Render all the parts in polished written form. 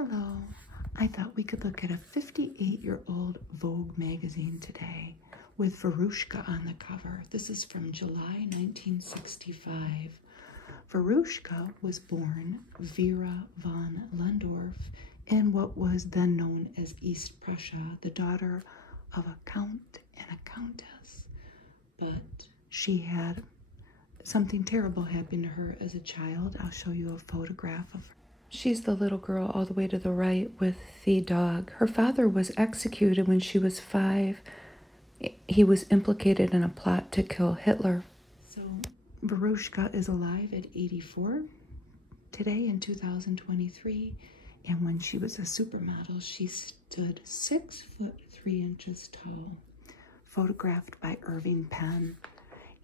Hello. I thought we could look at a 58-year-old Vogue magazine today with Verushka on the cover. This is from July 1965. Verushka was born Vera von Lundorf in what was then known as East Prussia, the daughter of a count and a countess. But she had something terrible happen to her as a child. I'll show you a photograph of her. She's the little girl all the way to the right with the dog. Her father was executed when she was 5. He was implicated in a plot to kill Hitler. So Verushka is alive at 84 today in 2023. And when she was a supermodel, she stood 6 foot 3 inches tall, photographed by Irving Penn.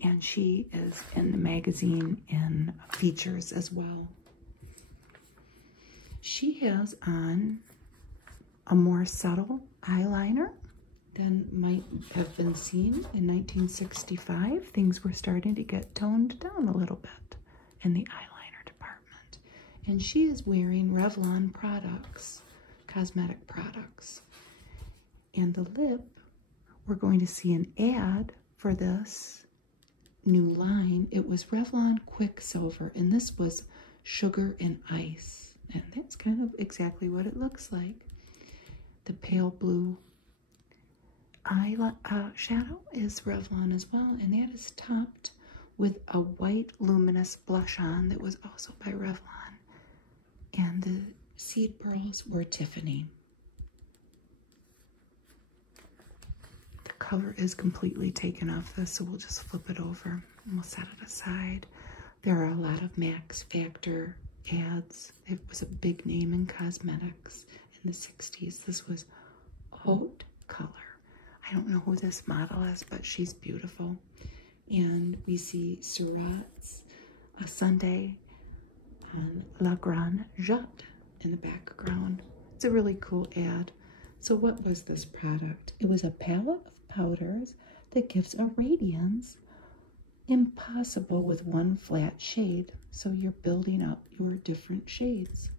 And she is in the magazine in features as well. She has on a more subtle eyeliner than might have been seen in 1965. Things were starting to get toned down a little bit in the eyeliner department. And she is wearing Revlon products, cosmetic products. And the lip, we're going to see an ad for this new line. It was Revlon Quicksilver, and this was sugar and ice. And that's kind of exactly what it looks like. The pale blue shadow is Revlon as well, and that is topped with a white luminous blush on that was also by Revlon. And the seed pearls were Tiffany. The cover is completely taken off this, so we'll just flip it over and we'll set it aside. There are a lot of Max Factor ads. It was a big name in cosmetics in the 60s. This was haute color. I don't know who this model is, but she's beautiful. And we see Surat's a Sunday on La Grande Jatte in the background. It's a really cool ad. So what was this product? It was a palette of powders that gives a radiance impossible with one flat shade. So you're building up your different shades.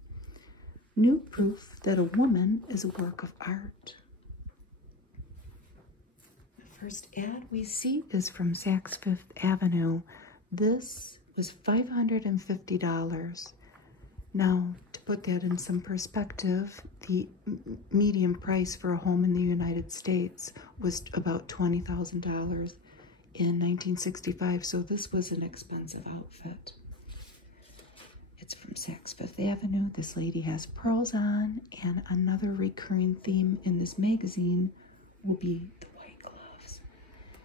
New proof that a woman is a work of art. The first ad we see is from Saks Fifth Avenue. This was $550. Now, to put that in some perspective, the median price for a home in the United States was about $20,000 in 1965, so this was an expensive outfit. It's from Saks Fifth Avenue. This lady has pearls on, and another recurring theme in this magazine will be the white gloves.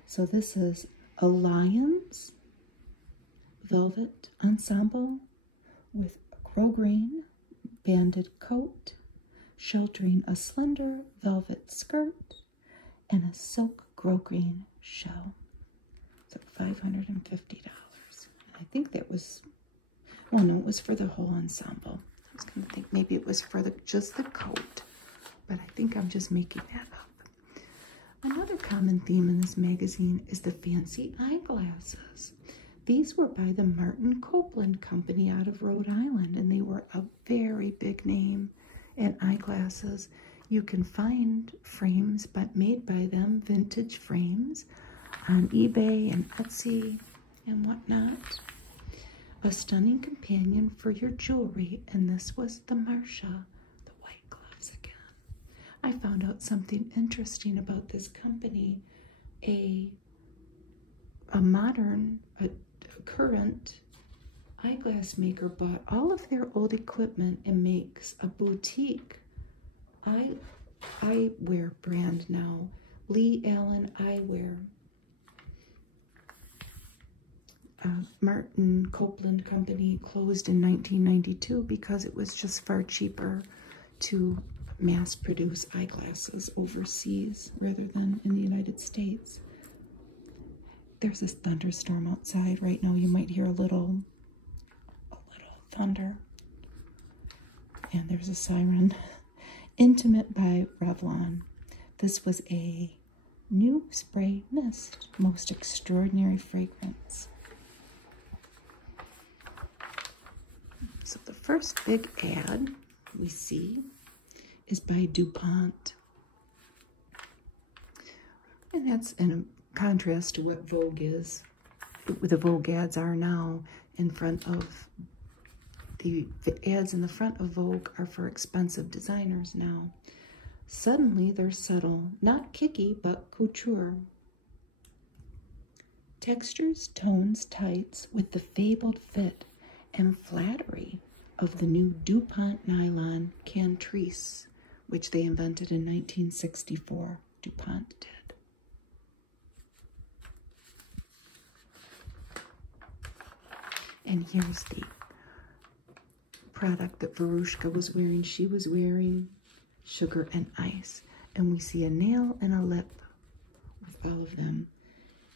So this is a lion's velvet ensemble with a grosgrain banded coat, sheltering a slender velvet skirt and a silk grosgrain shell. So $550. I think that was, well, no, it was for the whole ensemble. I was going to think maybe it was for just the coat, but I think I'm just making that up. Another common theme in this magazine is the fancy eyeglasses. These were by the Martin Copeland Company out of Rhode Island, and they were a very big name in eyeglasses. You can find frames but made by them, vintage frames, on eBay and Etsy and whatnot. A stunning companion for your jewelry, and this was the Marcia, the white gloves again. I found out something interesting about this company. A current eyeglass maker bought all of their old equipment and makes a boutique eyewear brand now, Lee Allen Eyewear. Martin Copeland Company closed in 1992 because it was just far cheaper to mass produce eyeglasses overseas rather than in the United States. There's this thunderstorm outside right now. You might hear a little thunder. And there's a siren. Intimate by Revlon. This was a new spray mist. Most extraordinary fragrance. So the first big ad we see is by DuPont. And that's in contrast to what Vogue is, the Vogue ads are now. In front of the ads in the front of Vogue are for expensive designers now. Suddenly they're subtle, not kicky, but couture. Textures, tones, tights with the fabled fit and flattery of the new DuPont nylon Cantrice, which they invented in 1964. DuPont did. And here's the product that Verushka was wearing. She was wearing Sugar and Ice. And we see a nail and a lip with all of them.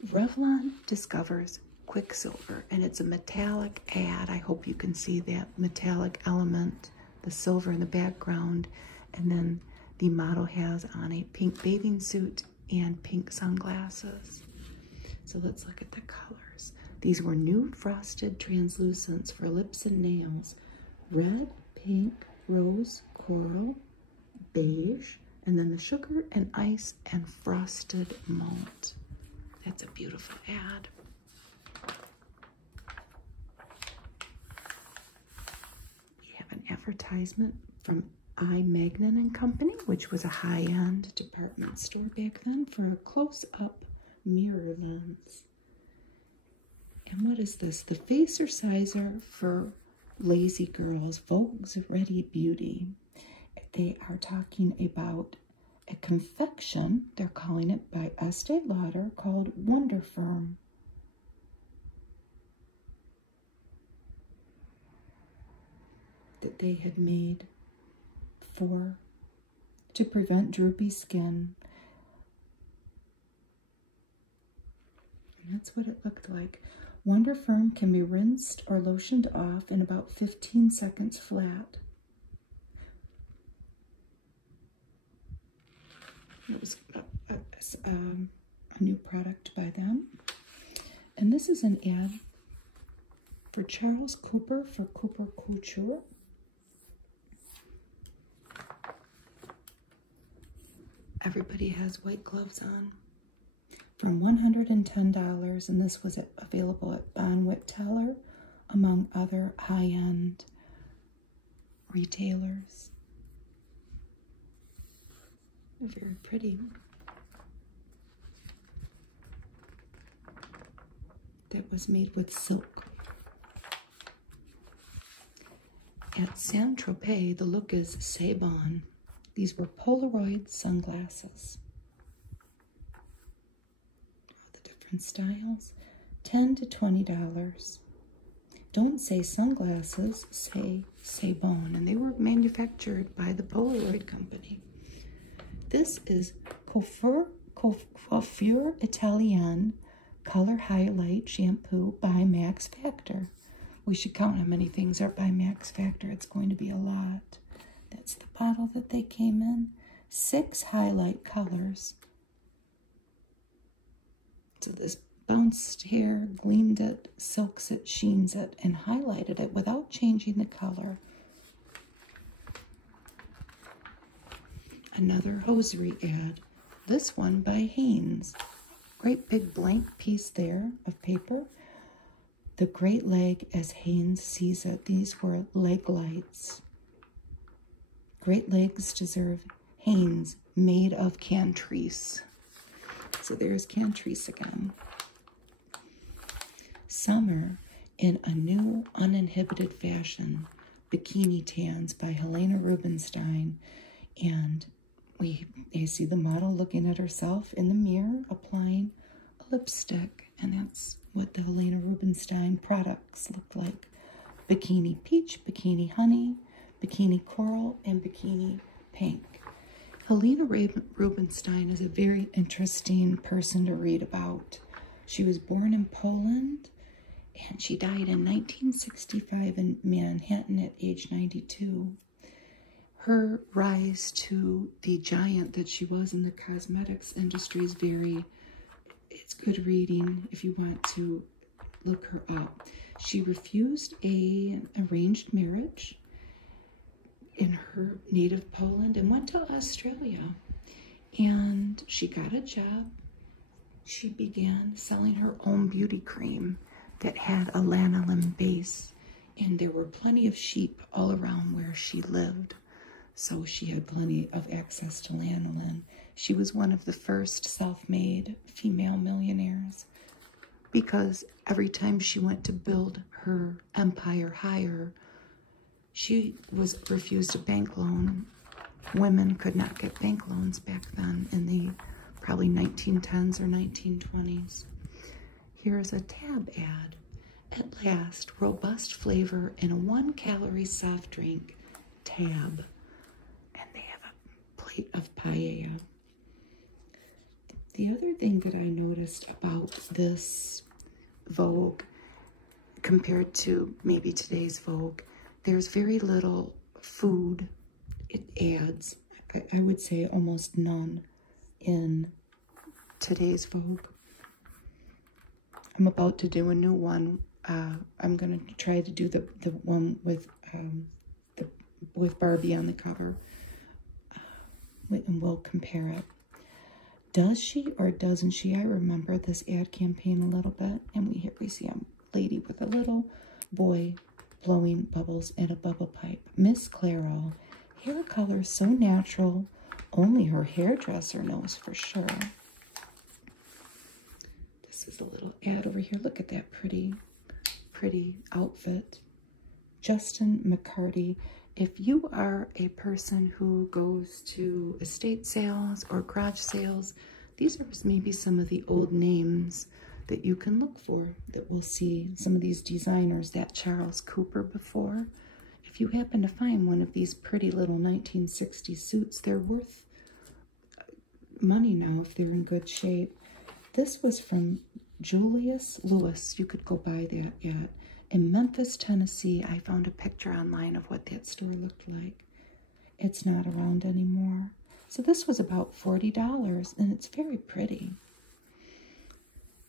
Revlon discovers Quicksilver, and it's a metallic ad. I hope you can see that metallic element, the silver in the background. And then the model has on a pink bathing suit and pink sunglasses. So let's look at the colors. These were new frosted translucents for lips and nails. Red, pink, rose, coral, beige, and then the Sugar and Ice and frosted malt. That's a beautiful ad. We have an advertisement from I. Magnin and Company, which was a high-end department store back then, for a close-up mirror lens. And what is this? The facer-sizer for lazy girls, Vogue's Ready Beauty. They are talking about a confection, they're calling it, by Estee Lauder, called Wonder Firm. That they had made to prevent droopy skin. And that's what it looked like. Wonder Firm can be rinsed or lotioned off in about 15 seconds flat. It was a new product by them. And this is an ad for Charles Cooper for Cooper Couture. Everybody has white gloves on. From $110, and this was available at Bon Whitteller, among other high-end retailers. Very pretty. That was made with silk. At Saint-Tropez, the look is C'est Bon. These were Polaroid sunglasses. All the different styles. $10 to $20. Don't say sunglasses, say C'est Bon. And they were manufactured by the Polaroid company. This is Coiffure Italienne Color Highlight Shampoo by Max Factor. We should count how many things are by Max Factor. It's going to be a lot. That's the bottle that they came in. 6 highlight colors. So this bounced hair, gleamed it, silks it, sheens it, and highlighted it without changing the color. Another hosiery ad. This one by Hanes. Great big blank piece there of paper. The great leg as Hanes sees it. These were leg lights. Great legs deserve Hanes, made of Cantrice. So there's Cantrice again. Summer in a new uninhibited fashion. Bikini Tans by Helena Rubinstein. And you see the model looking at herself in the mirror, applying a lipstick. And that's what the Helena Rubinstein products look like. Bikini Peach, Bikini Honey, Bikini Coral, and Bikini Pink. Helena Rubinstein is a very interesting person to read about. She was born in Poland, and she died in 1965 in Manhattan at age 92. Her rise to the giant that she was in the cosmetics industry is it's good reading if you want to look her up. She refused an arranged marriage. In her native Poland and went to Australia. And she got a job. She began selling her own beauty cream that had a lanolin base. And there were plenty of sheep all around where she lived. So she had plenty of access to lanolin. She was one of the first self-made female millionaires, because every time she went to build her empire higher, she was refused a bank loan. Women could not get bank loans back then in the probably 1910s or 1920s. Here's a Tab ad. At last, robust flavor in a 1-calorie soft drink, Tab. And they have a plate of paella. The other thing that I noticed about this Vogue, compared to maybe today's Vogue, there's very little food ads. I would say almost none in today's Vogue. I'm about to do a new one. I'm going to try to do the one with Barbie on the cover, and we'll compare it. Does she or doesn't she? I remember this ad campaign a little bit, and here we see a lady with a little boy blowing bubbles in a bubble pipe. Miss Clairol, hair color so natural, only her hairdresser knows for sure. This is a little ad over here. Look at that pretty outfit. Justin McCarty. If you are a person who goes to estate sales or garage sales, these are maybe some of the old names that you can look for, that we'll see some of these designers, that Charles Cooper before. If you happen to find one of these pretty little 1960s suits, they're worth money now if they're in good shape. This was from Julius Lewis. You could go buy that at. In Memphis, Tennessee, I found a picture online of what that store looked like. It's not around anymore. So this was about $40, and it's very pretty.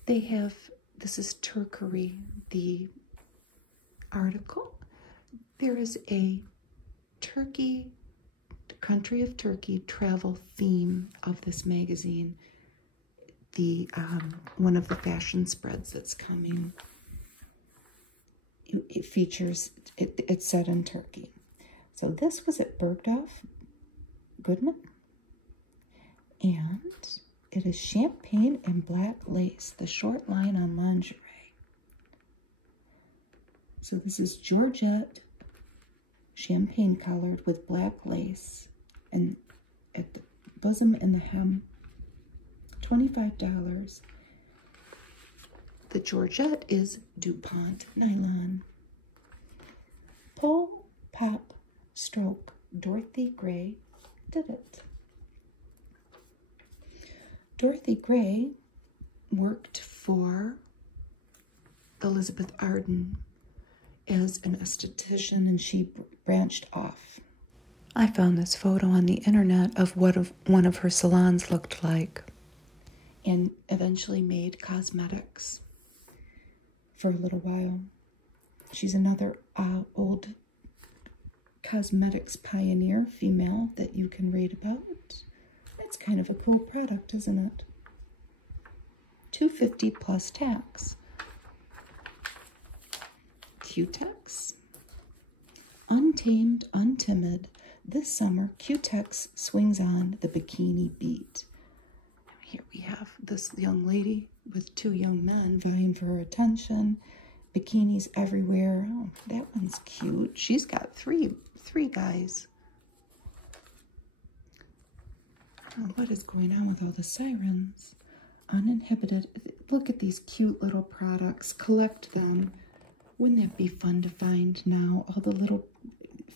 They have, this is Turkey, the article. There is a Turkey, the country of Turkey, travel theme of this magazine. The one of the fashion spreads that's coming. It features, it's set in Turkey. So this was at Bergdorf Goodman. And it is champagne and black lace, the short line on lingerie. So this is Georgette, champagne colored with black lace. And at the bosom and the hem, $25. The Georgette is DuPont nylon. Pull, pop, stroke, Dorothy Gray did it. Dorothy Gray worked for Elizabeth Arden as an esthetician, and she branched off. I found this photo on the internet of what one of her salons looked like, and eventually made cosmetics for a little while. She's another old cosmetics pioneer female that you can read about. It's kind of a cool product, isn't it? $250 plus tax. Cutex. Untamed, untimid. This summer, Cutex swings on the bikini beat. Here we have this young lady with two young men vying for her attention. Bikinis everywhere. Oh, that one's cute. She's got three guys. Oh, what is going on with all the sirens? Uninhibited. Look at these cute little products. Collect them. Wouldn't that be fun to find now? All the little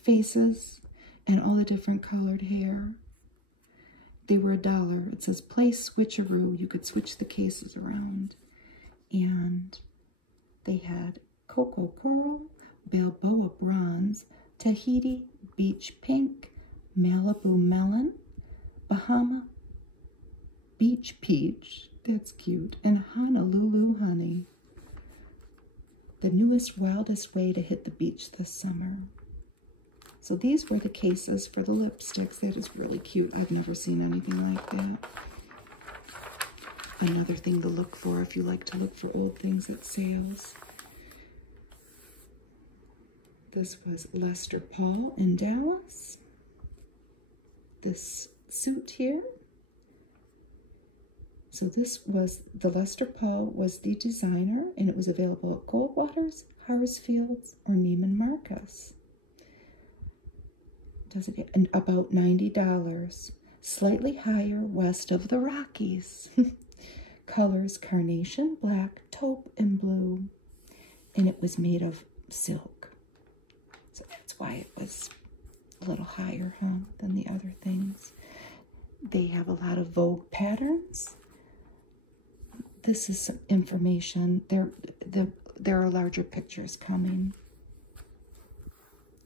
faces and all the different colored hair. They were $1. It says play switcheroo. You could switch the cases around. And they had Cocoa Coral, Balboa Bronze, Tahiti Beach Pink, Malibu Melon, Bahama Beach Peach, that's cute, and Honolulu Honey. The newest, wildest way to hit the beach this summer. So these were the cases for the lipsticks. That is really cute. I've never seen anything like that. Another thing to look for if you like to look for old things at sales. This was Lester Paul in Dallas. This suit here. So this was, the Lester Paul was the designer, and it was available at Goldwater's, Harsfield's, or Neiman Marcus. Does it get about $90, slightly higher west of the Rockies. Colors carnation, black, taupe, and blue, and it was made of silk. So that's why it was a little higher, than the other things. They have a lot of Vogue patterns. This is some information. There are larger pictures coming.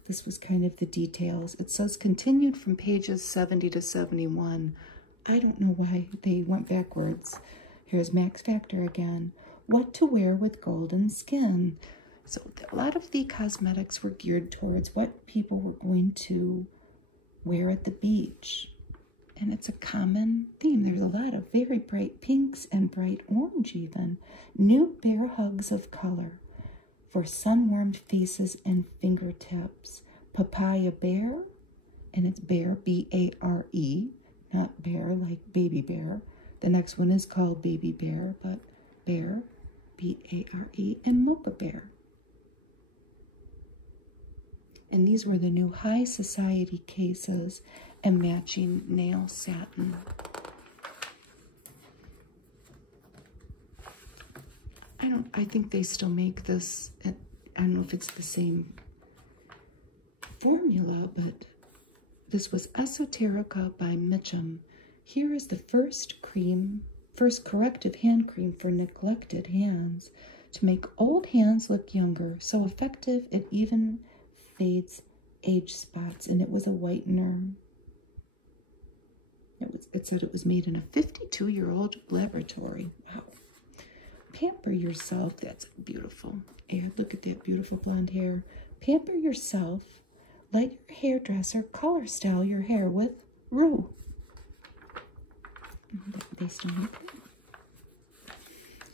This was kind of the details. It says continued from pages 70 to 71. I don't know why they went backwards. Here's Max Factor again. What to wear with golden skin. So a lot of the cosmetics were geared towards what people were going to wear at the beach. And it's a common theme. There's a lot of very bright pinks and bright orange even. New bare hugs of color for sun-warmed faces and fingertips. Papaya Bear, and it's Bear, B-A-R-E, not bear like baby bear. The next one is called Baby Bear, but Bear, B-A-R-E, and Mocha Bear. And these were the new high society cases and matching nail satin. I think they still make this. I don't know if it's the same formula, but this was Esoterica by Mitchum. Here is the first corrective hand cream for neglected hands to make old hands look younger. So effective, it even fades age spots, and it was a whitener. It said it was made in a 52-year-old laboratory. Wow. Pamper yourself. That's beautiful. And look at that beautiful blonde hair. Pamper yourself. Let your hairdresser color style your hair with Rue. They still make that.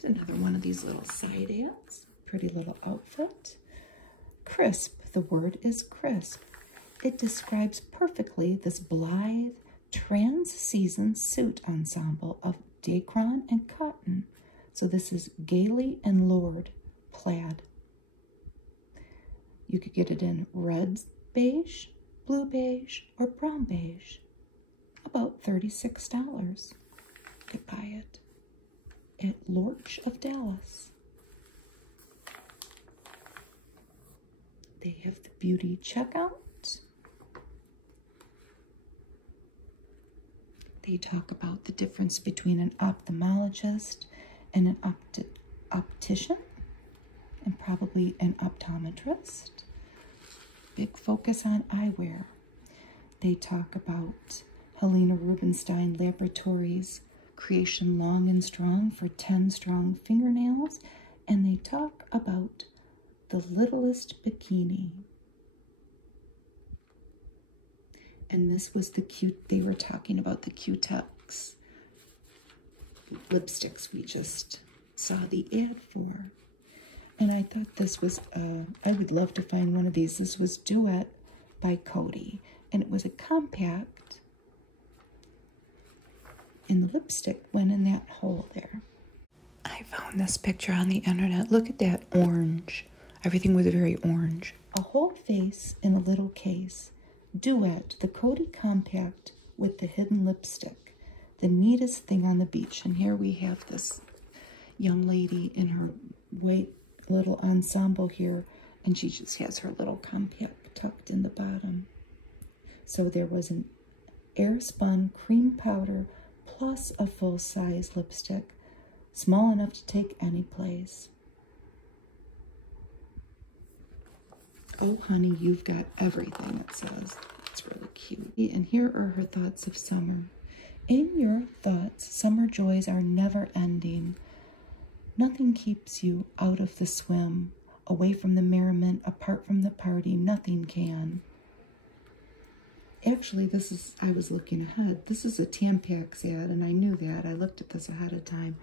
There's another one of these little side ads. Pretty little outfit. Crisp. The word is crisp. It describes perfectly this blithe, trans-season suit ensemble of dacron and cotton. So this is Gaily and Lord plaid. You could get it in red beige, blue beige, or brown beige. About $36. You could buy it at Lorch of Dallas. They have the beauty checkout. They talk about the difference between an ophthalmologist and an optician, and probably an optometrist. Big focus on eyewear. They talk about Helena Rubinstein Laboratories creation long and strong for 10 strong fingernails, and they talk about the littlest bikini. And this was the cute, they were talking about the Q-Tex lipsticks we just saw the ad for. And I thought this was, I would love to find one of these. This was Duet by Coty. And it was a compact. And the lipstick went in that hole there. I found this picture on the internet. Look at that orange. Everything was very orange. A whole face in a little case. Duet, the Coty compact with the hidden lipstick. The neatest thing on the beach. And here we have this young lady in her white little ensemble here, and she just has her little compact tucked in the bottom. So there was an air spun cream powder plus a full-size lipstick, small enough to take any place. Oh, honey, you've got everything, it says. It's really cute. And here are her thoughts of summer. In your thoughts, summer joys are never ending. Nothing keeps you out of the swim, away from the merriment, apart from the party. Nothing can. Actually, I was looking ahead. This is a Tampax ad, and I knew that. I looked at this ahead of time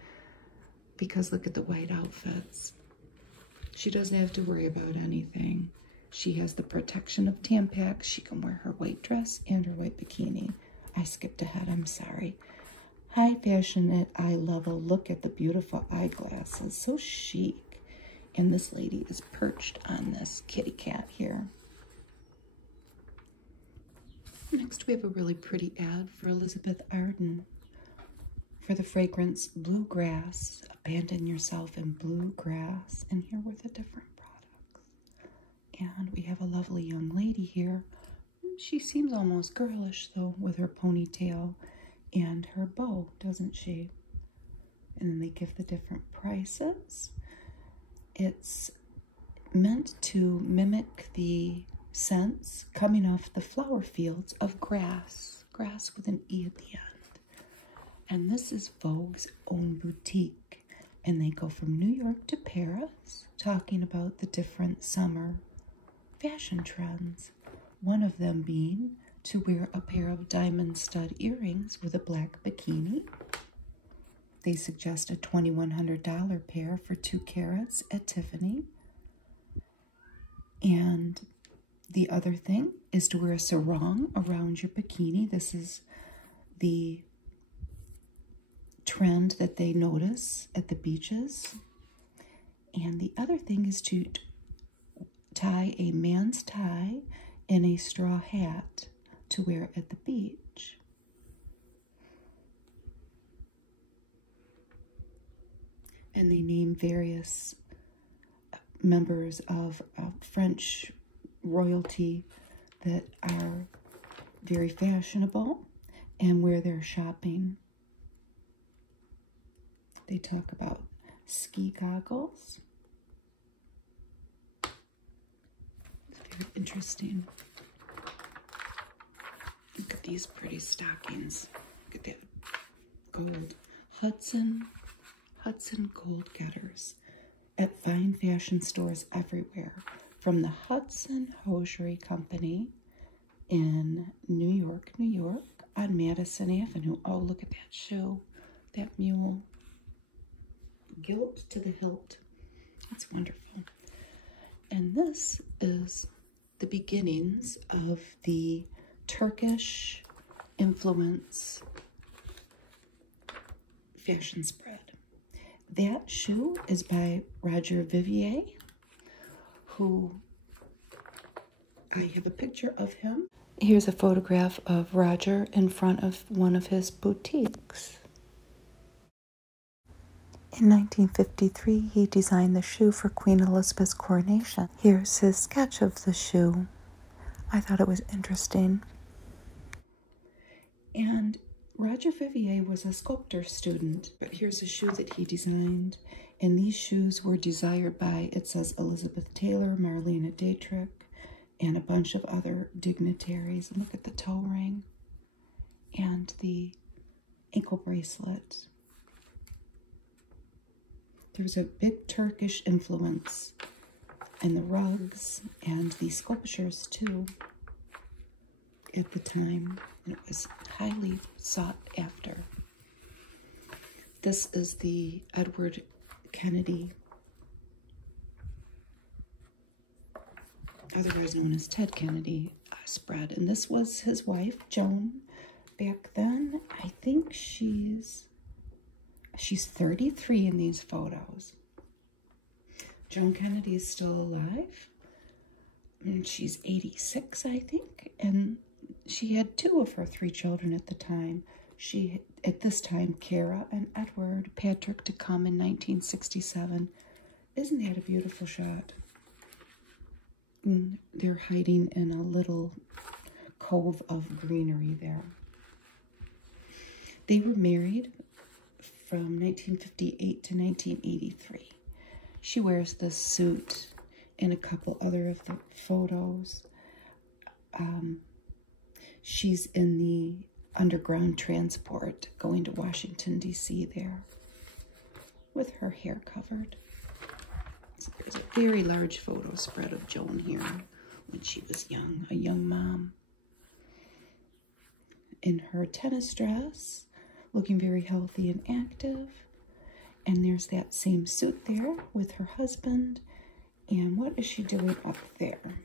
because look at the white outfits. She doesn't have to worry about anything. She has the protection of Tampax. She can wear her white dress and her white bikini. I skipped ahead, I'm sorry. High fashion at eye level. Look at the beautiful eyeglasses. So chic. And this lady is perched on this kitty cat here. Next, we have a really pretty ad for Elizabeth Arden for the fragrance Bluegrass. Abandon yourself in bluegrass. And here were the different products. And we have a lovely young lady here. She seems almost girlish, though, with her ponytail and her bow, doesn't she? And then they give the different prices. It's meant to mimic the scents coming off the flower fields of grass with an E at the end. And this is Vogue's own boutique, and they go from New York to Paris, talking about the different summer fashion trends. One of them being to wear a pair of diamond stud earrings with a black bikini. They suggest a $2,100 pair for 2 carats at Tiffany. And the other thing is to wear a sarong around your bikini. This is the trend that they notice at the beaches. And the other thing is to tie a man's tie in a straw hat to wear at the beach. And they name various members of French royalty that are very fashionable and where they're shopping. They talk about ski goggles. It's very interesting. Look at these pretty stockings. Look at that gold. Hudson Gold Getters at fine fashion stores everywhere. From the Hudson Hosiery Company in New York, on Madison Avenue. Oh, look at that shoe, that mule. Gilt to the hilt. That's wonderful. And this is the beginnings of the Turkish influence fashion spread. That shoe is by Roger Vivier, who I have a picture of him. Here's a photograph of Roger in front of one of his boutiques. In 1953, he designed the shoe for Queen Elizabeth's coronation. Here's his sketch of the shoe. I thought it was interesting. And Roger Vivier was a sculptor student. But here's a shoe that he designed. And these shoes were desired by, it says, Elizabeth Taylor, Marlene Dietrich, and a bunch of other dignitaries. And look at the toe ring and the ankle bracelet. There's a big Turkish influence in the rugs and the sculptures too at the time. And it was highly sought after. This is the Edward Kennedy, otherwise known as Ted Kennedy, spread. And this was his wife, Joan, back then. I think she's 33 in these photos. Joan Kennedy is still alive. And she's 86, I think. And she had 2 of her 3 children at the time. She, at this time, Cara and Edward Patrick to come in 1967. Isn't that a beautiful shot? And they're hiding in a little cove of greenery there. They were married from 1958 to 1983. She wears this suit in a couple other of the photos. She's in the underground transport going to Washington, D.C. there with her hair covered. So there's a very large photo spread of Joan here when she was young, a young mom. in her tennis dress, looking very healthy and active. And there's that same suit there with her husband. And what is she doing up there?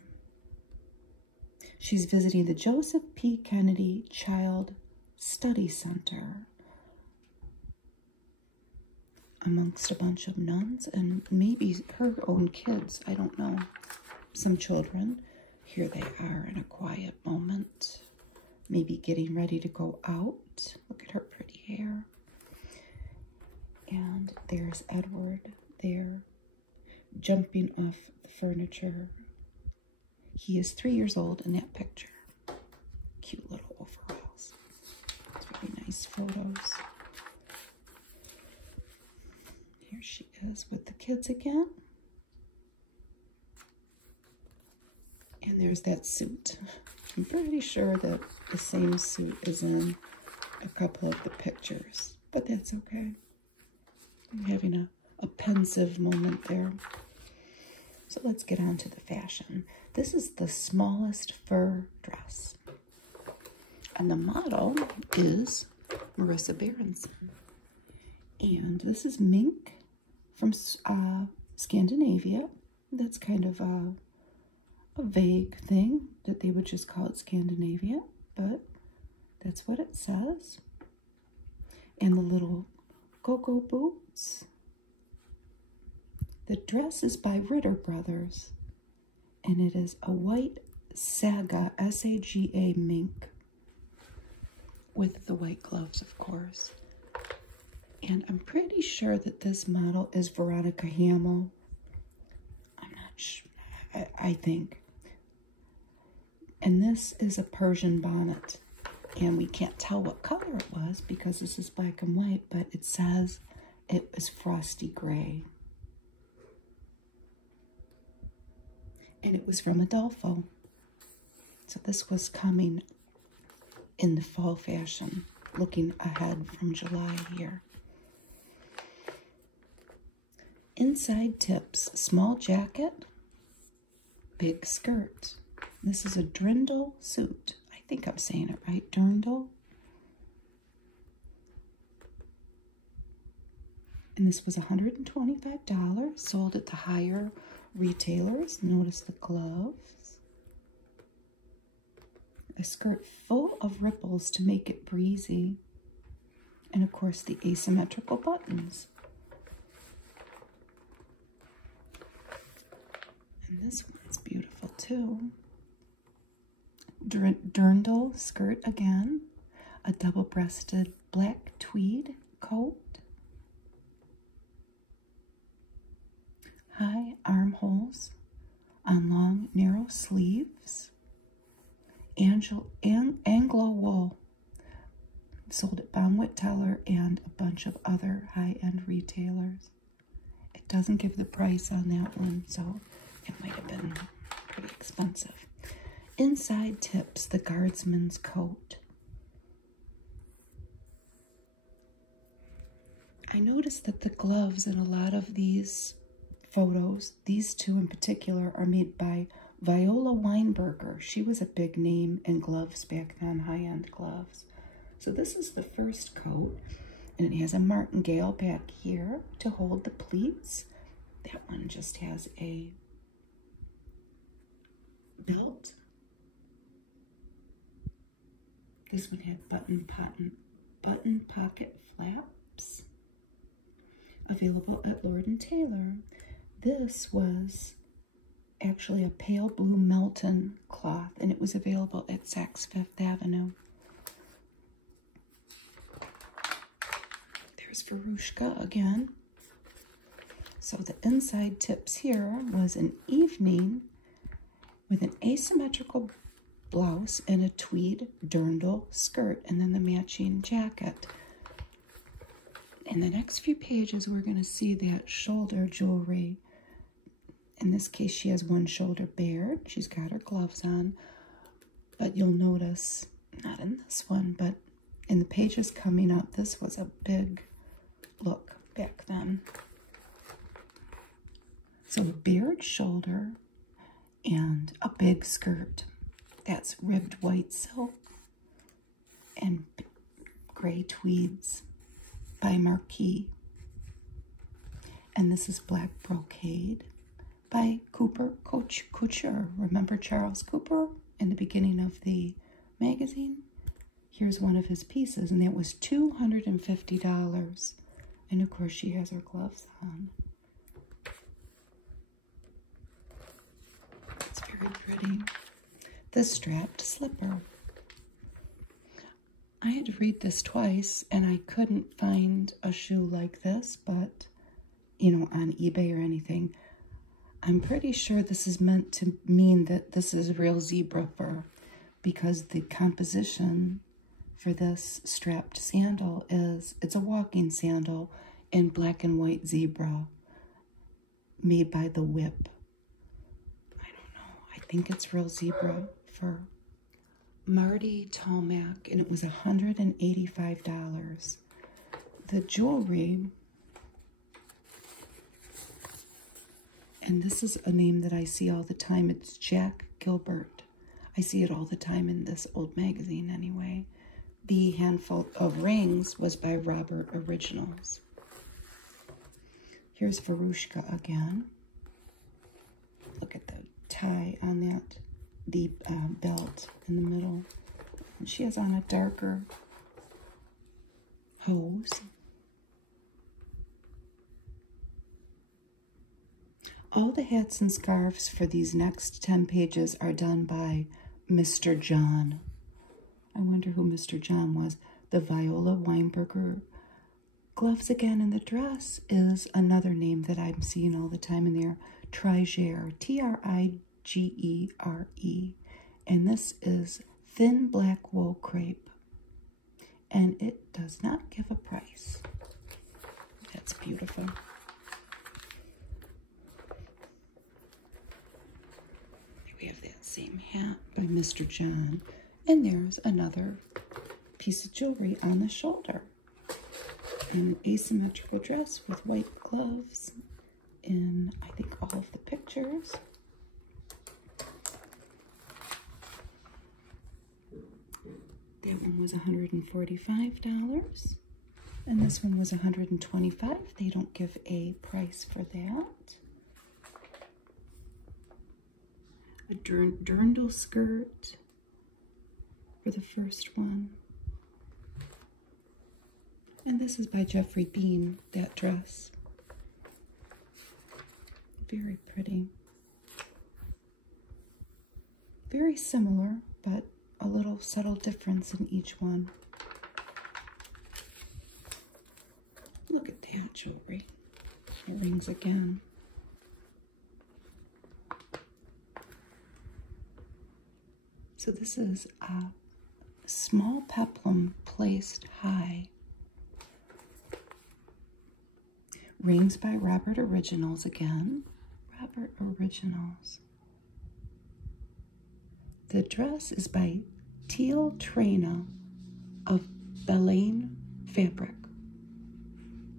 She's visiting the Joseph P. Kennedy Child Study Center amongst a bunch of nuns and maybe her own kids. I don't know. Some children. Here they are in a quiet moment. Maybe getting ready to go out. Look at her pretty hair. And there's Edward there, jumping off the furniture. He is 3 years old in that picture. Cute little overalls. It's really nice photos. Here she is with the kids again. And there's that suit. I'm pretty sure that the same suit is in a couple of the pictures, but that's okay. I'm having a pensive moment there. So let's get on to the fashion. This is the smallest fur dress. And the model is Marissa Berenson. And this is mink from Scandinavia. That's kind of a vague thing that they would just call it Scandinavia, but that's what it says. And the little go-go boots. The dress is by Ritter Brothers, and it is a white saga, S-A-G-A mink, with the white gloves, of course. And I'm pretty sure that this model is Veronica Hamill. I'm not sure, I think. And this is a Persian bonnet. And we can't tell what color it was because this is black and white, but it says it was frosty gray. And it was from Adolfo. So this was coming in the fall fashion, looking ahead from July here. Inside tips, small jacket, big skirt. This is a dirndl suit. I think I'm saying it right, dirndl. And this was $125, sold at the higher retailers. Notice the gloves. A skirt full of ripples to make it breezy. And of course the asymmetrical buttons. And this one's beautiful too. Dirndl skirt again. A double-breasted black tweed coat. High armholes on long, narrow sleeves. Anglo wool. Sold at Bonwit Teller and a bunch of other high-end retailers. It doesn't give the price on that one, so it might have been pretty expensive. Inside tips, the guardsman's coat. I noticed that the gloves in a lot of these photos, these two in particular, are made by Viola Weinberger. She was a big name in gloves back then, high-end gloves. So this is the first coat, and it has a martingale back here to hold the pleats. That one just has a belt. This one had button pocket flaps. Available at Lord & Taylor. This was actually a pale blue Melton cloth, and it was available at Saks Fifth Avenue. There's Verushka again. So the inside tips here was an evening with an asymmetrical blouse and a tweed dirndl skirt, and then the matching jacket. In the next few pages, we're going to see that shoulder jewelry. In this case, she has one shoulder bared. She's got her gloves on. But you'll notice, not in this one, but in the pages coming up, this was a big look back then. So a bared shoulder and a big skirt. That's ribbed white silk. And gray tweeds by Marquis. And this is black brocade by Couture. Remember Charles Cooper in the beginning of the magazine? Here's one of his pieces, and that was $250. And of course she has her gloves on. It's very pretty. The strapped slipper. I had to read this twice, and I couldn't find a shoe like this, but, you know, on eBay or anything. I'm pretty sure this is meant to mean that this is real zebra fur, because the composition for this strapped sandal is, it's a walking sandal in black and white zebra made by the Whip. I don't know. I think it's real zebra fur. Marty Talmac, and it was $185. The jewelry, and this is a name that I see all the time, it's Jack Gilbert. I see it all the time in this old magazine anyway. The handful of rings was by Robert Originals. Here's Verushka again. Look at the tie on that, the belt in the middle. And she has on a darker hose. All the hats and scarves for these next 10 pages are done by Mr. John. I wonder who Mr. John was. The Viola Weinberger gloves again, and the dress is another name that I'm seeing all the time in there. Trigere, Trigere. And this is thin black wool crepe. And it does not give a price. That's beautiful. We have that same hat by Mr. John. And there's another piece of jewelry on the shoulder. An asymmetrical dress with white gloves in, I think, all of the pictures. That one was $145. And this one was $125. They don't give a price for that. A dirndl skirt for the first one. And this is by Jeffrey Bean, that dress. Very pretty. Very similar, but a little subtle difference in each one. Look at that jewelry. Earrings again. So this is a small peplum placed high. Rings by Robert Originals again. Robert Originals. The dress is by Teal Trena of Belaine Fabric.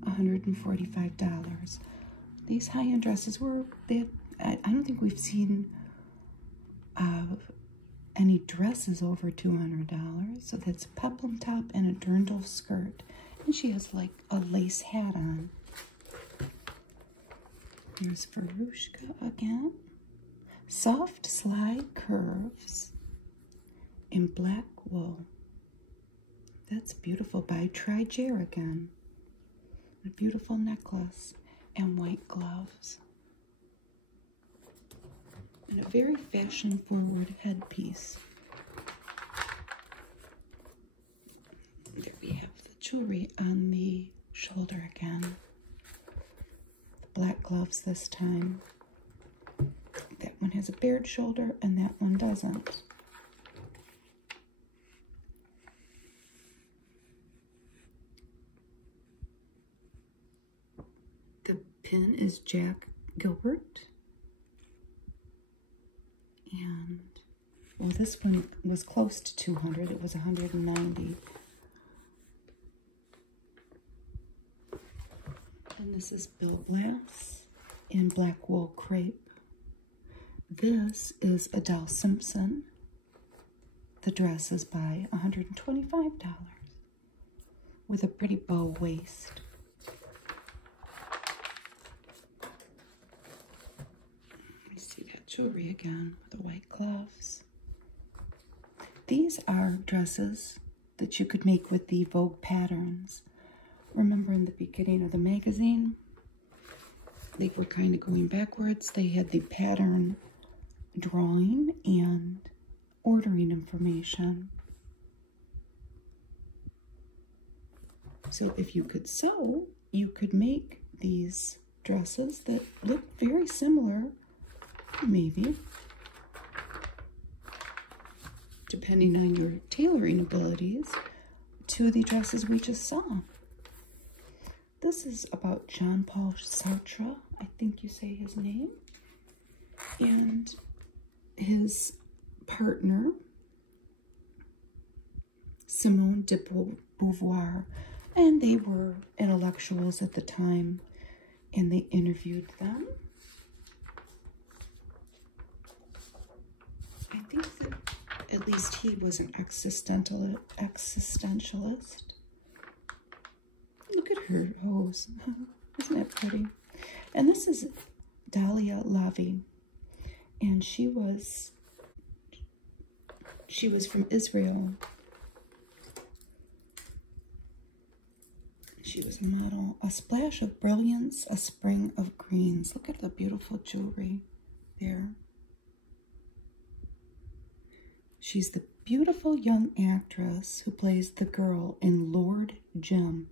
$145. These high-end dresses were, I don't think we've seen any dresses over $200. So that's a peplum top and a dirndl skirt. And she has like a lace hat on. Here's Verushka again. Soft slide curves in black wool. That's beautiful, by Trigere again. A beautiful necklace and white gloves. And a very fashion-forward headpiece. There we have the jewelry on the shoulder again. Black gloves this time. That one has a bared shoulder and that one doesn't. The pin is Jack Gilbert. And, well, this one was close to 200. It was 190. And this is Bill Glass in black wool crepe. This is Adele Simpson. The dress is by $125. with a pretty bow waist. Let me see that jewelry again with the white gloves. These are dresses that you could make with the Vogue patterns. Remember in the beginning of the magazine, they were kind of going backwards. They had the pattern drawing and ordering information. So if you could sew, you could make these dresses that look very similar, maybe, depending on your tailoring abilities, to the dresses we just saw. This is about Jean-Paul Sartre, I think you say his name, and his partner, Simone de Beauvoir, and they were intellectuals at the time, and they interviewed them. I think that at least he was an existentialist. Look at her hose. Isn't that pretty? And this is Dalia Lavi, and she was from Israel. She was a model. A splash of brilliance, a spring of greens. Look at the beautiful jewelry there. She's the beautiful young actress who plays the girl in Lord Jim.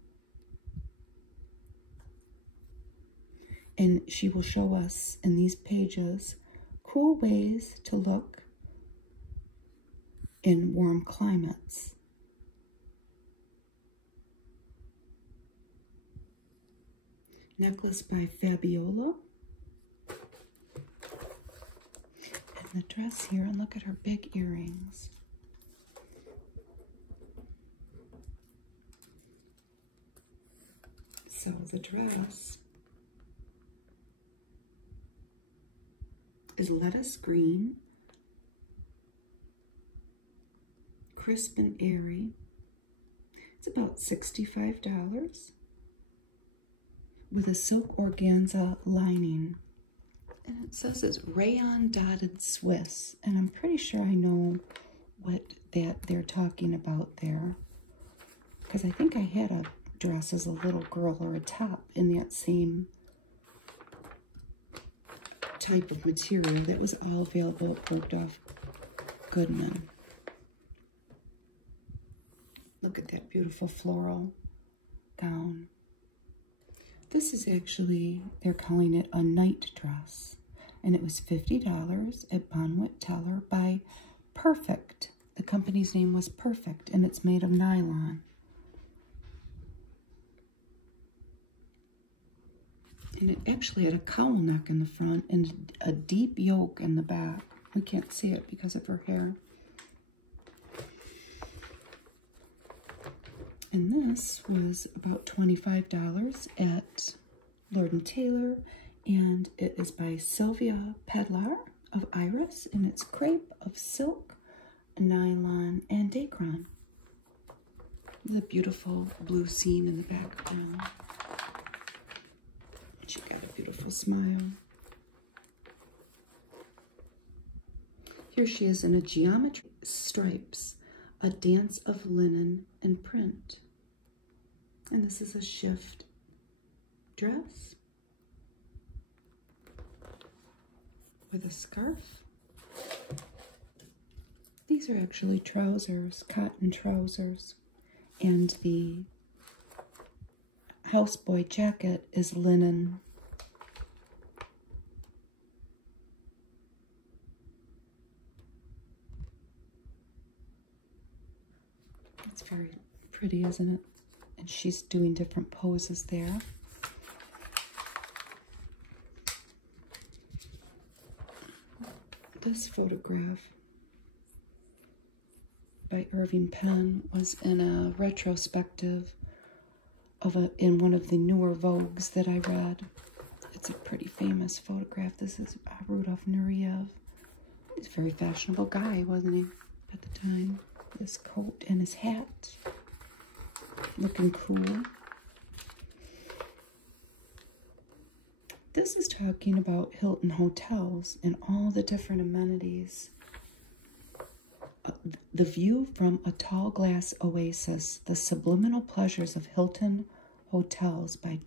And she will show us in these pages cool ways to look in warm climates. Necklace by Fabiola. And the dress here, and look at her big earrings. So the dress is lettuce green, crisp and airy. It's about $65 with a silk organza lining. And it says it's rayon dotted Swiss, and I'm pretty sure I know what that they're talking about there, because I think I had a dress as a little girl, or a top in that same type of material that was all available at Bergdorf Goodman. Look at that beautiful floral gown. This is actually, they're calling it a night dress, and it was $50 at Bonwit Teller by Perfect. The company's name was Perfect, and it's made of nylon. And it actually had a cowl neck in the front and a deep yoke in the back. We can't see it because of her hair. And this was about $25 at Lord & Taylor, and it is by Sylvia Pedlar of Iris, and it's crepe of silk, nylon, and dacron. The beautiful blue seam in the background. And she got a beautiful smile. Here she is in a geometry stripes, a dance of linen and print. And this is a shift dress with a scarf. These are actually trousers, cotton trousers, and the houseboy jacket is linen. It's very pretty, isn't it? And she's doing different poses there. This photograph by Irving Penn was in a retrospective of in one of the newer Vogues that I read. It's a pretty famous photograph. This is Rudolf Nureyev. He's a very fashionable guy, wasn't he, at the time? His coat and his hat. looking cool. This is talking about Hilton hotels and all the different amenities. The view from a tall glass oasis, the subliminal pleasures of Hilton hotels by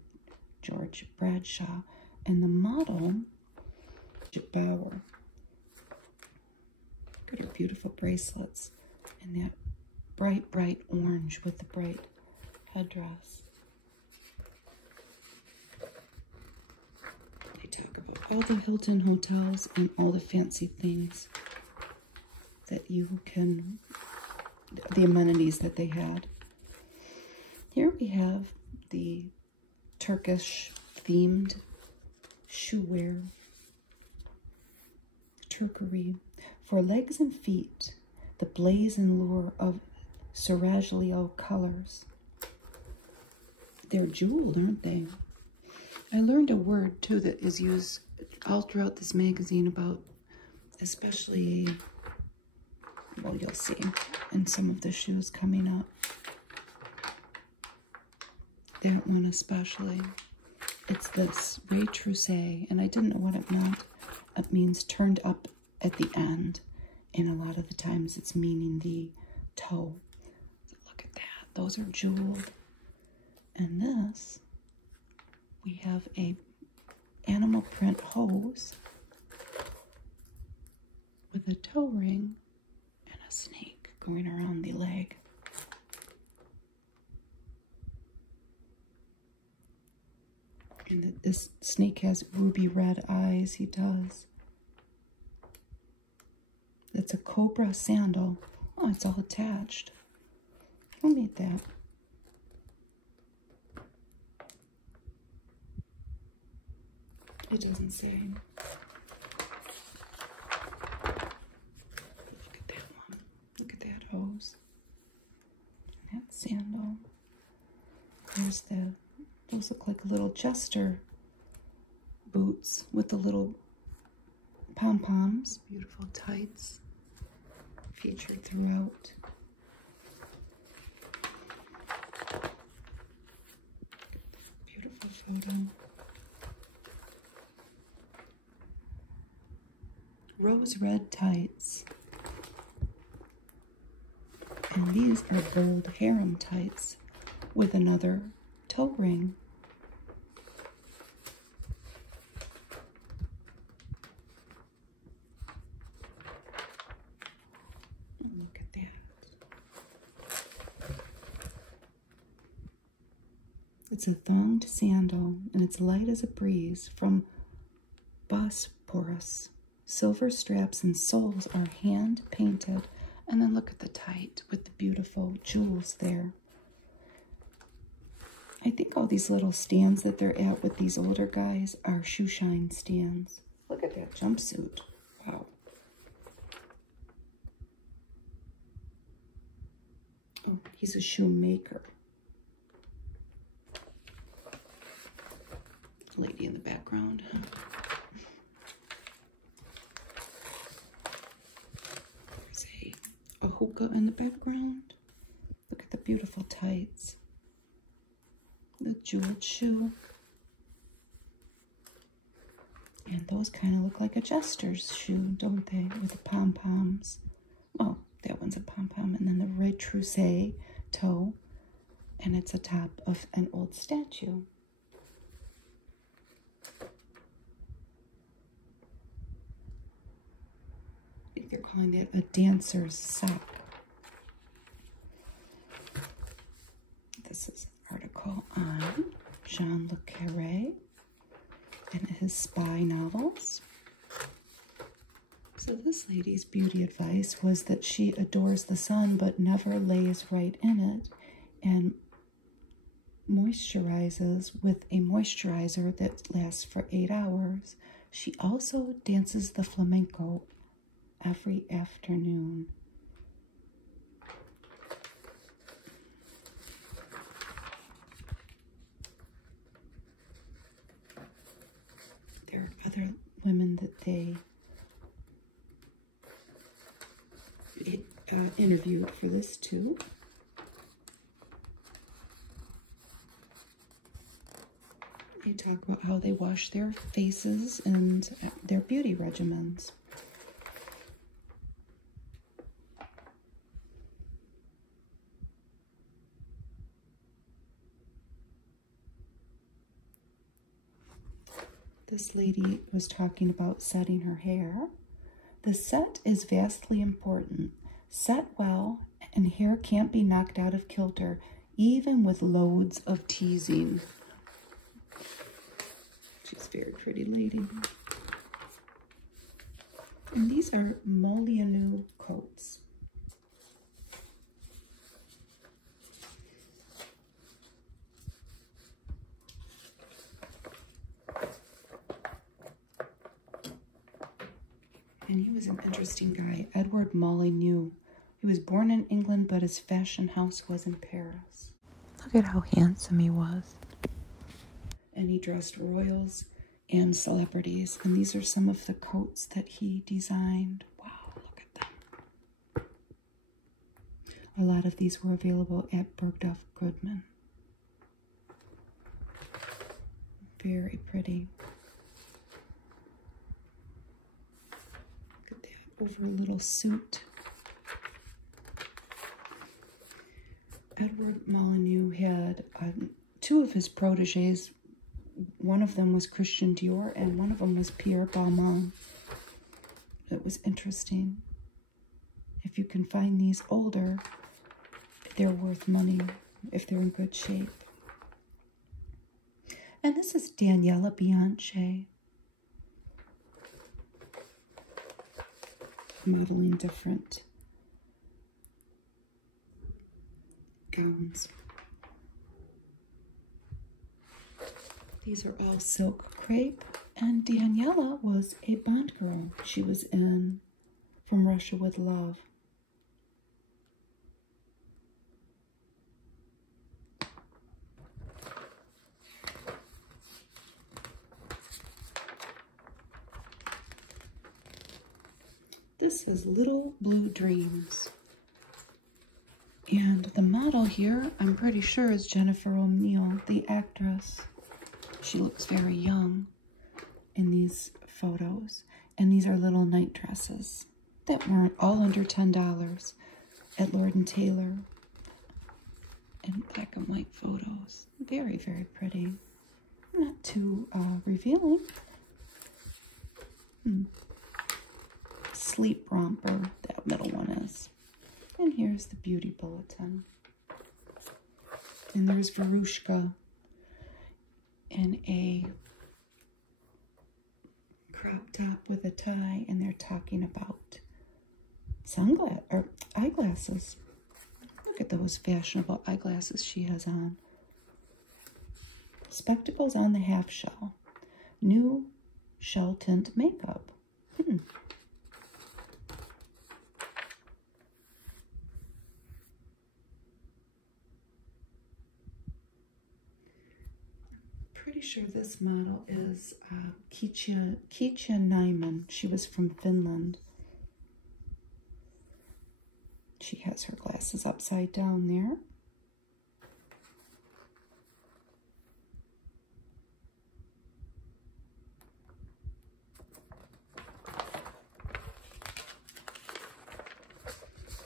George Bradshaw, and the model, Bauer. Look at her beautiful bracelets and that bright, bright orange with the bright headdress. They talk about all the Hilton hotels and all the fancy things that you can, the amenities that they had. Here we have the Turkish themed shoe wear, Turkery. For legs and feet, the blaze and lure of Seraglio colors. They're jeweled, aren't they? I learned a word, too, that is used all throughout this magazine about, especially, well, you'll see in some of the shoes coming up. That one especially. It's this retroussé, and I didn't know what it meant. It means turned up at the end, and a lot of the times it's meaning the toe. Look at that. Those are jeweled. And this, we have a animal print hose with a toe ring and a snake going around the leg. And this snake has ruby red eyes. He does. It's a cobra sandal. Oh, it's all attached. Who made that? It doesn't say. Look at that one. Look at that hose. That sandal. There's those look like little jester boots with the little pom-poms. Beautiful tights. Featured throughout. Beautiful photo. Rose red tights. And these are gold harem tights with another toe ring. Look at that. It's a thonged sandal, and it's light as a breeze from Bosporus. Silver straps and soles are hand painted. And then look at the tight with the beautiful jewels there. I think all these little stands that they're at with these older guys are shoe shine stands. Look at that jumpsuit. Wow. Oh, he's a shoemaker. Lady in the background. There's a hookah in the background. Look at the beautiful tights. The jeweled shoe. And those kind of look like a jester's shoe, don't they? With the pom-poms. Oh, that one's a pom-pom. And then the retroussé toe. And it's a top of an old statue. I think they're calling it a dancer's sock. This is an article on Jean Le Carré and his spy novels. So this lady's beauty advice was that she adores the sun but never lays right in it, and moisturizes with a moisturizer that lasts for 8 hours. She also dances the flamenco every afternoon. There are other women that they interviewed for this too. They talk about how they wash their faces and their beauty regimens. This lady was talking about setting her hair. The set is vastly important. Set well, and hair can't be knocked out of kilter, even with loads of teasing. She's a very pretty lady. And these are Molianu coats. And he was an interesting guy, Edward Molyneux. He was born in England, but his fashion house was in Paris. Look at how handsome he was. And he dressed royals and celebrities. And these are some of the coats that he designed. Wow, look at them. A lot of these were available at Bergdorf Goodman. Very pretty. Look at that, over a little suit. Edward Molyneux had two of his proteges. One of them was Christian Dior, and one of them was Pierre Balmain. It was interesting. If you can find these older, they're worth money if they're in good shape. And this is Daniela Bianchi, modeling different gowns. These are all silk crepe, and Daniela was a Bond girl. She was in From Russia with Love. This is Little Blue Dreams. And the model here, I'm pretty sure, is Jennifer O'Neill, the actress. She looks very young in these photos. And these are little night dresses that were all under $10 at Lord & Taylor. And black and white photos. Very, very pretty. Not too revealing. Sleep romper, that middle one is. And here's the beauty bulletin. And there's Verushka in a crop top with a tie, and they're talking about eyeglasses. Look at those fashionable eyeglasses she has on. Spectacles on the half shell. New shell tint makeup. Pretty sure this model is Kicha Nyman. She was from Finland. She has her glasses upside down there.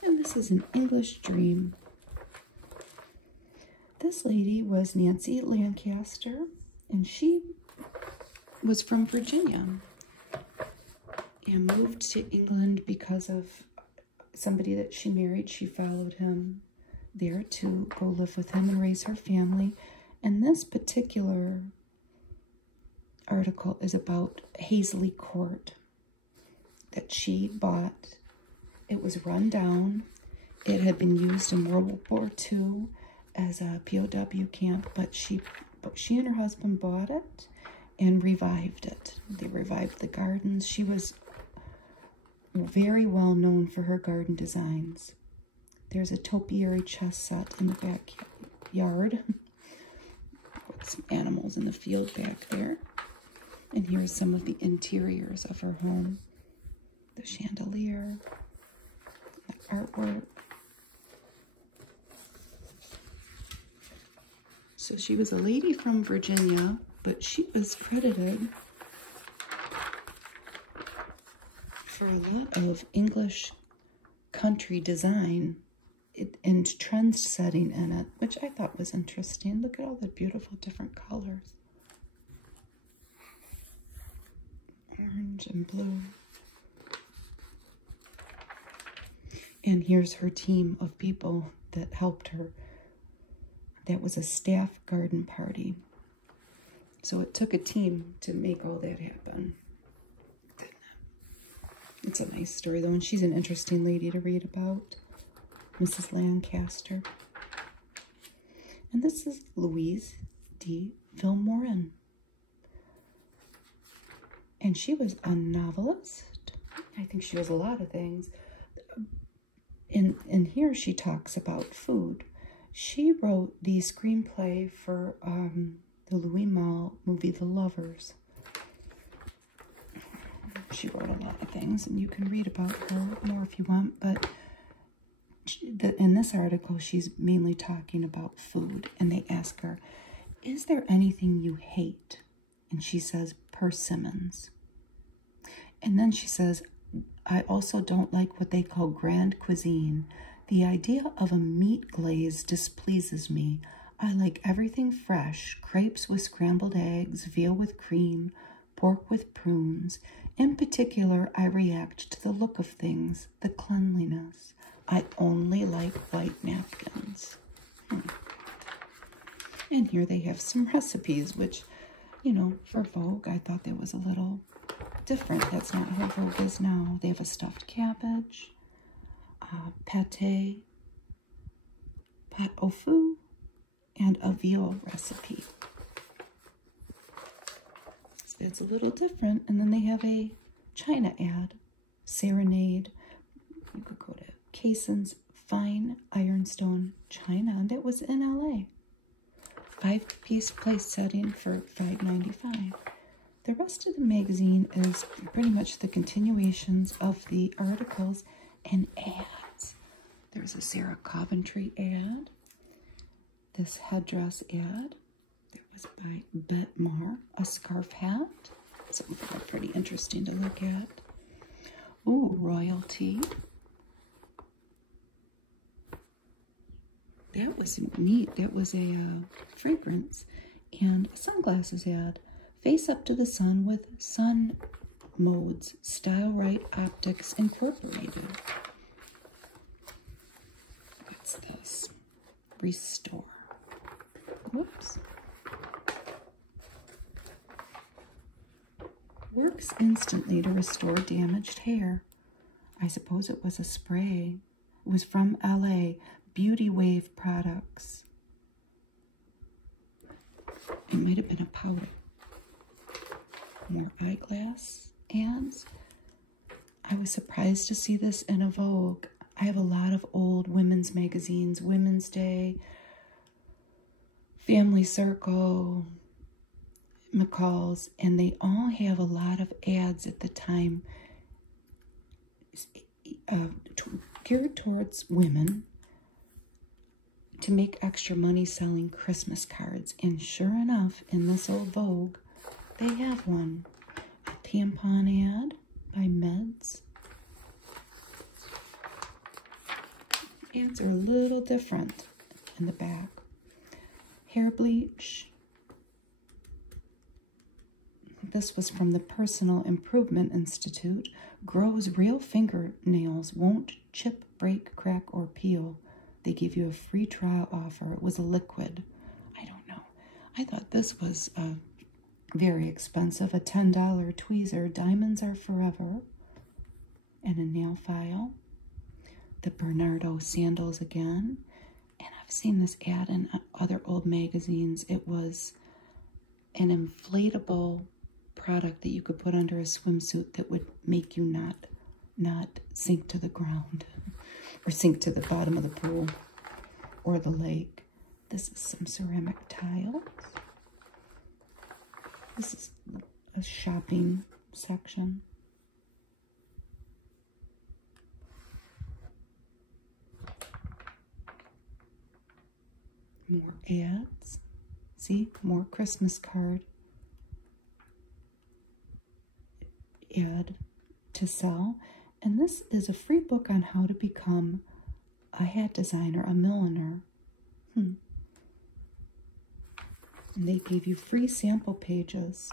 And this is an English Dream. This lady was Nancy Lancaster, and she was from Virginia and moved to England because of somebody that she married. She followed him there to go live with him and raise her family. And this particular article is about Hazley Court that she bought. It was run down. It had been used in World War II as a POW camp, but she and her husband bought it and revived it. They revived the gardens. She was very well known for her garden designs. There's a topiary chess set in the backyard with some animals in the field back there. And here's some of the interiors of her home. The chandelier, the artwork. So she was a lady from Virginia but she was credited for a lot of English country design and trend setting in it, which I thought was interesting. Look at all the beautiful different colors. Orange and blue. And here's her team of people that helped her. That was a staff garden party. So it took a team to make all that happen. It's a nice story, though, and she's an interesting lady to read about, Mrs. Lancaster. And this is Louise D. Vilmorin. And she was a novelist. I think she was a lot of things. In here, she talks about food. She wrote the screenplay for the Louis Malle movie, The Lovers. She wrote a lot of things, and you can read about her more if you want, but in this article, she's mainly talking about food, and they ask her, is there anything you hate? And she says, persimmons. And then she says, I also don't like what they call grand cuisine. The idea of a meat glaze displeases me. I like everything fresh, crepes with scrambled eggs, veal with cream, pork with prunes. In particular, I react to the look of things, the cleanliness. I only like white napkins. And here they have some recipes, which, you know, for Vogue, I thought that was a little different. That's not how Vogue is now. They have a stuffed cabbage, pate, pot au feu, and a veal recipe. So it's a little different. And then they have a China ad, serenade. You could go to Cason's Fine Ironstone China, and that was in LA. 5-piece place setting for $5.95. The rest of the magazine is pretty much the continuations of the articles and ads. There's a Sarah Coventry ad. This headdress ad. That was by Bette Marr. A scarf hat. Something pretty interesting to look at. Ooh, royalty. That was neat. That was a fragrance and a sunglasses ad. Face up to the sun with sun modes. Style right optics incorporated. What's this? Restore. Whoops. Works instantly to restore damaged hair. I suppose it was a spray. It was from LA. Beauty Wave products. It might have been a powder. More eyeglass ads. I was surprised to see this in a Vogue. I have a lot of old women's magazines, Women's Day, Family Circle, McCall's, and they all have a lot of ads at the time geared towards women to make extra money selling Christmas cards. And sure enough, in this old Vogue, they have one. A tampon ad by Meds. Ads are a little different in the back. Hair bleach. This was from the Personal Improvement Institute. Grows real fingernails. Won't chip, break, crack, or peel. They give you a free trial offer. It was a liquid. I don't know. I thought this was very expensive. A $10 tweezer. Diamonds are forever. And a nail file. The Bernardo sandals again. And I've seen this ad in other old magazines. It was an inflatable product that you could put under a swimsuit that would make you not sink to the ground or sink to the bottom of the pool or the lake. This is some ceramic tiles. This is a shopping section. More ads. See, more Christmas card ad to sell. And this is a free book on how to become a hat designer, a milliner. And they gave you free sample pages.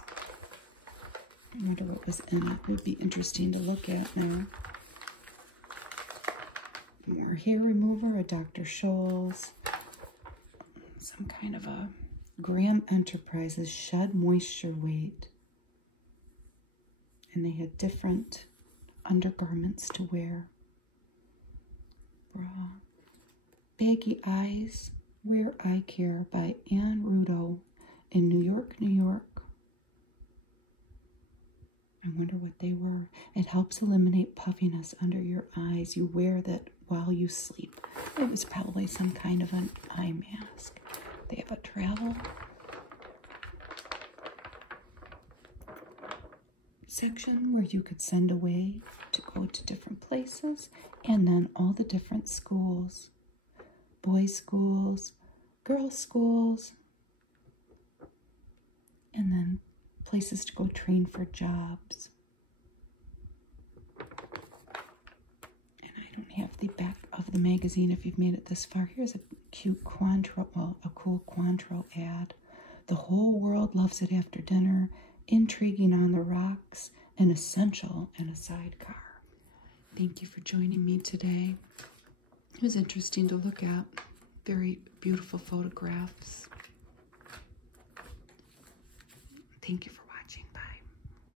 I wonder what was in it. It would be interesting to look at now. More hair remover, a Dr. Scholl's, some kind of a Graham Enterprises Shed Moisture Weight. And they had different undergarments to wear. Bra. Baggy Eyes, Wear Eye Care by Anne Rudo in New York, New York. I wonder what they were. It helps eliminate puffiness under your eyes. You wear that while you sleep. It was probably some kind of an eye mask. They have a travel section where you could send away to go to different places, and then all the different schools. Boys' schools, girls' schools, and then places to go train for jobs. And I don't have the back of the magazine if you've made it this far. Here's a cute Cointreau, well, a cool Cointreau ad. The whole world loves it after dinner, intriguing on the rocks, and essential in a sidecar. Thank you for joining me today. It was interesting to look at. Very beautiful photographs. Thank you for